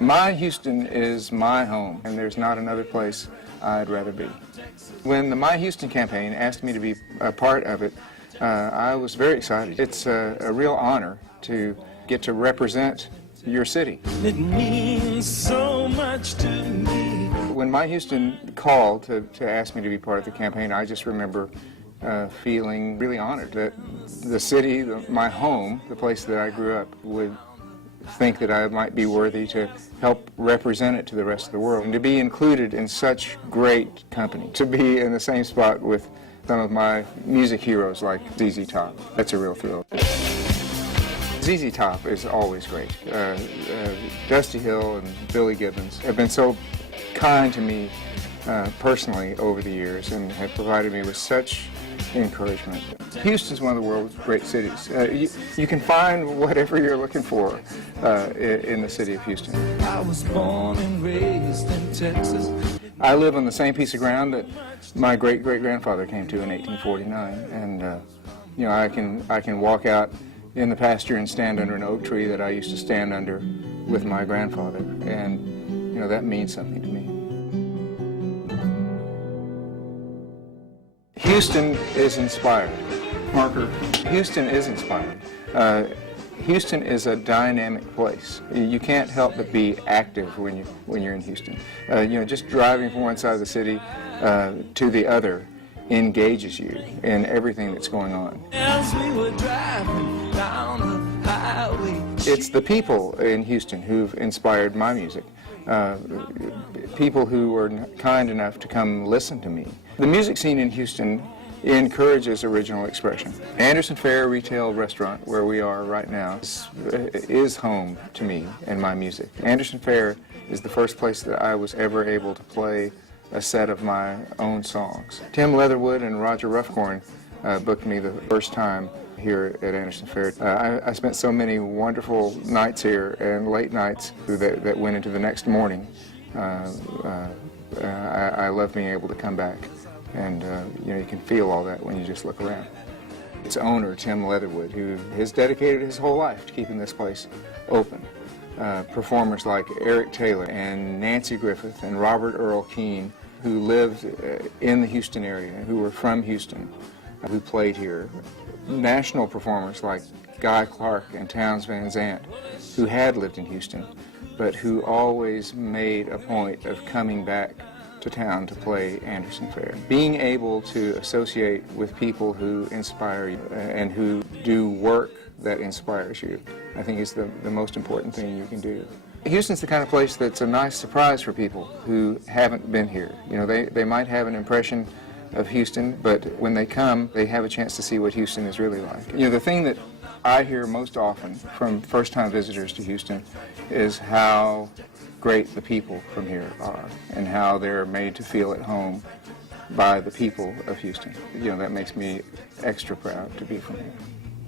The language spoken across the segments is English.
My Houston is my home, and there's not another place I'd rather be. When the My Houston campaign asked me to be a part of it, I was very excited. It's a real honor to get to represent your city. It means so much to me. When My Houston called to ask me to be part of the campaign, I just remember feeling really honored that the city, my home, the place that I grew up, would think that I might be worthy to help represent it to the rest of the world, and to be included in such great company, to be in the same spot with some of my music heroes like ZZ Top. That's a real thrill. ZZ Top is always great. Dusty Hill and Billy Gibbons have been so kind to me personally over the years and have provided me with such encouragement. Houston's one of the world's great cities. You can find whatever you're looking for in the city of Houston. I was born and raised in Texas. I live on the same piece of ground that my great-great-grandfather came to in 1849, and you know, I can walk out in the pasture and stand under an oak tree that I used to stand under with my grandfather, and you know, that means something to me. Houston is inspired. Marker. Houston is inspired. Houston is a dynamic place. You can't help but be active when you're in Houston. You know, just driving from one side of the city to the other engages you in everything that's going on. As we were driving down the highway. It's the people in Houston who've inspired my music. People who were kind enough to come listen to me. The music scene in Houston encourages original expression. Anderson Fair Retail Restaurant, where we are right now, is home to me and my music. Anderson Fair is the first place that I was ever able to play a set of my own songs. Tim Leatherwood and Roger Ruffcorn booked me the first time here at Anderson Fair. I spent so many wonderful nights here and late nights that went into the next morning. I love being able to come back, and you know, you can feel all that when you just look around. Its owner, Tim Leatherwood, who has dedicated his whole life to keeping this place open. Performers like Eric Taylor and Nancy Griffith and Robert Earl Keane, who lived in the Houston area, who were from Houston, who played here. National performers like Guy Clark and Townes Van Zandt, who had lived in Houston, but who always made a point of coming back to town to play Anderson Fair. Being able to associate with people who inspire you and who do work that inspires you, I think is the most important thing you can do. Houston's the kind of place that's a nice surprise for people who haven't been here. You know, they might have an impression of Houston, but when they come, they have a chance to see what Houston is really like. You know, the thing that I hear most often from first-time visitors to Houston is how great the people from here are and how they're made to feel at home by the people of Houston. You know, that makes me extra proud to be from here.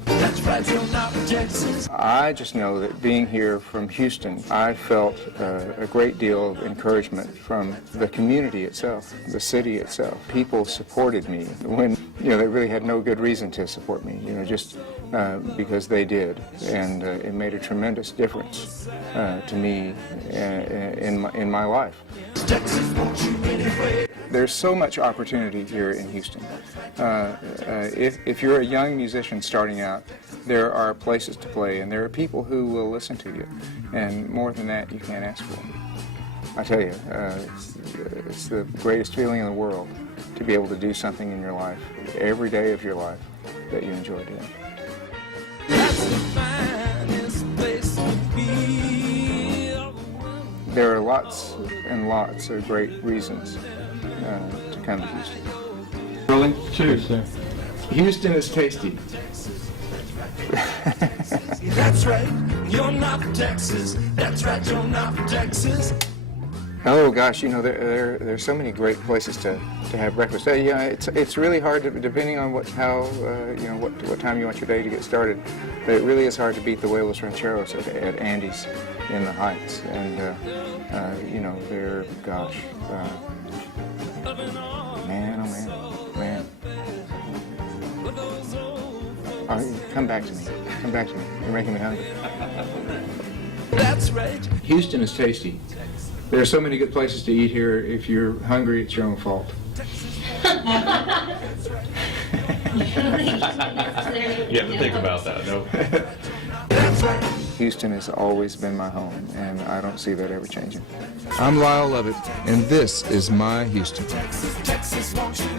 That's right, you're not Texas. I just know that being here from Houston, I felt a great deal of encouragement from the community itself, the city itself. People supported me when, you know, they really had no good reason to support me, you know, just because they did. And it made a tremendous difference to me in my life. Texas wants you anyway. There's so much opportunity here in Houston. If you're a young musician starting out, there are places to play and there are people who will listen to you. And more than that, you can't ask for. I tell you, it's the greatest feeling in the world to be able to do something in your life, every day of your life, that you enjoy doing. That's the finest place to be. There are lots and lots of great reasons to come to Houston. Rolling? Cheers, sir. Houston is tasty. That's right, you're not Texas. That's right, you're not Texas. Oh gosh, you know, there's so many great places to have breakfast. Yeah, it's really hard to, depending on what time you want your day to get started. But it really is hard to beat the Huevos Rancheros at Andy's in the Heights, and you know, gosh, man, oh man. Oh, come back to me. Come back to me. You're making me hungry. That's right. Houston is tasty. There are so many good places to eat here. If you're hungry, it's your own fault. You have to think about that, no? That's right. Houston has always been my home, and I don't see that ever changing. I'm Lyle Lovett, and this is my Houston. Texas, won't you